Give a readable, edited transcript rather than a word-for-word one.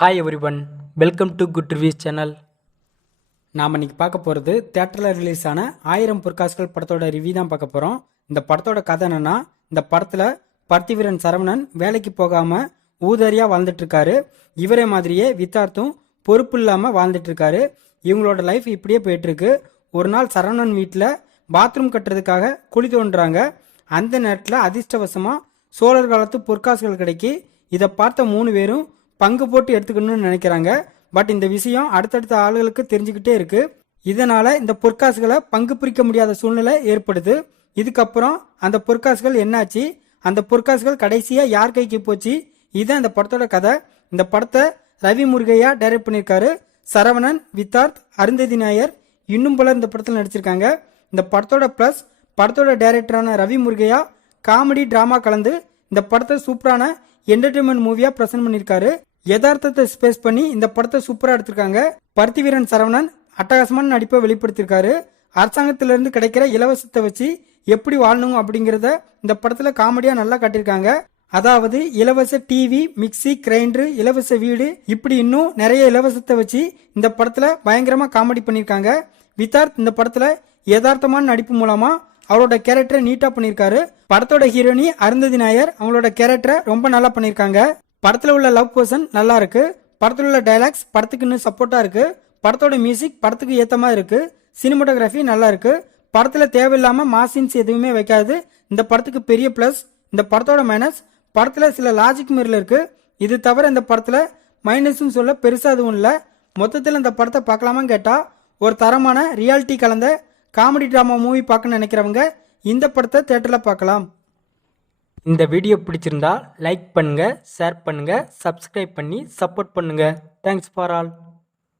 Hi every one, welcome to good reviews channel. நாம் இன்னைக்கு பார்க்க போகிறது தியேட்டரில் ரிலீஸ் ஆன 1000 பொற்காசுகள் படத்தோட ரிவ்யூ தான் பார்க்க போகிறோம். இந்த படத்தோட கதை என்னன்னா, இந்த படத்தில் பருத்திவீரன் சரவணன் வேலைக்கு போகாமல் ஊதாரியாக வாழ்ந்துட்டு இருக்காரு. இவரே மாதிரியே வித்தார்த்தும் பொறுப்பு இல்லாமல் வாழ்ந்துட்டு இருக்காரு. இவங்களோட லைஃப் இப்படியே போயிட்டு இருக்கு. ஒரு நாள் சரவணன் வீட்டில் பாத்ரூம் கட்டுறதுக்காக குழி தோன்றாங்க. அந்த நேரத்தில் அதிர்ஷ்டவசமாக சோழர் காலத்து பொற்காசுகள் கிடைக்கி. இதை பார்த்த 3 பேரும் பங்கு போட்டு எடுத்துக்கணும்னு நினைக்கிறாங்க. பட் இந்த விஷயம் அடுத்தடுத்த ஆளுகளுக்கு தெரிஞ்சுக்கிட்டே இருக்கு. இதனால இந்த பொற்காசுகளை பங்கு பிரிக்க முடியாத சூழ்நிலை ஏற்படுது. இதுக்கப்புறம் அந்த பொற்காசுகள் என்னாச்சு, அந்த பொற்காசுகள் கடைசியா யார் கைக்கு போச்சு, இதுதான் இந்த படத்தோட கதை. இந்த படத்தை ரவி முருகையா டைரக்ட் பண்ணியிருக்காரு. சரவணன், வித்தார்த், அருந்ததி நாயர் இன்னும் பலர் இந்த படத்தில் நடிச்சிருக்காங்க. இந்த படத்தோட பிளஸ், படத்தோட டைரக்டரான ரவி முருகையா காமெடி டிராமா கலந்து இந்த படத்தை சூப்பரான என்டர்டைன்மெண்ட் மூவியா பிரசன்ட் பண்ணியிருக்காரு. யதார்த்தத்தை ஸ்பேஸ் பண்ணி இந்த படத்தை சூப்பரா எடுத்திருக்காங்க. பருத்திவீரன் சரவணன் அட்டகாசமான நடிப்பை வெளிப்படுத்தியிருக்காரு. அரசாங்கத்திலிருந்து கிடைக்கிற இலவசத்தை வச்சு எப்படி வாழணும் அப்படிங்கிறத இந்த படத்துல காமெடியா நல்லா காட்டியிருக்காங்க. அதாவது இலவச டிவி, மிக்சி, கிரைண்டர், இலவச வீடு, இப்படி இன்னும் நிறைய இலவசத்தை வச்சு இந்த படத்துல பயங்கரமா காமெடி பண்ணியிருக்காங்க. வித்தார்த் இந்த படத்துல யதார்த்தமான நடிப்பு மூலமா அவரோட கேரக்டரை நீட்டா பண்ணியிருக்காரு. படத்தோட ஹீரோனி அருந்ததி நாயர் அவங்களோட கேரக்டரை ரொம்ப நல்லா பண்ணியிருக்காங்க. படத்துல உள்ள லவ் போர்ஷன் நல்லா இருக்கு. படத்துல உள்ள டைலாக்ஸ் படத்துக்கு இன்னும் சப்போர்ட்டா இருக்கு. படத்தோட மியூசிக் படத்துக்கு ஏத்தமா இருக்கு. சினிமாட்டோகிராஃபி நல்லா இருக்கு. படத்துல தேவையில்லாம மாசின்ஸ் எதுவுமே வைக்காது இந்த படத்துக்கு பெரிய பிளஸ். இந்த படத்தோட மைனஸ், படத்துல சில லாஜிக் மீறல இருக்கு. இது தவிர இந்த படத்துல மைனஸ்ன்னு சொல்ல பெருசா எதுவும் இல்லை. மொத்தத்தில் இந்த படத்தை பார்க்கலாமான்னு கேட்டா, ஒரு தரமான ரியாலிட்டி கலந்த காமெடி டிராமா மூவி பார்க்க நினைக்கிறவங்க இந்த படத்தை தியேட்டர்ல பார்க்கலாம். இந்த வீடியோ பிடிச்சிருந்தா லைக் பண்ணுங்க, ஷேர் பண்ணுங்க, சப்ஸ்கிரைப் பண்ணி சப்போர்ட் பண்ணுங்க. Thanks for all.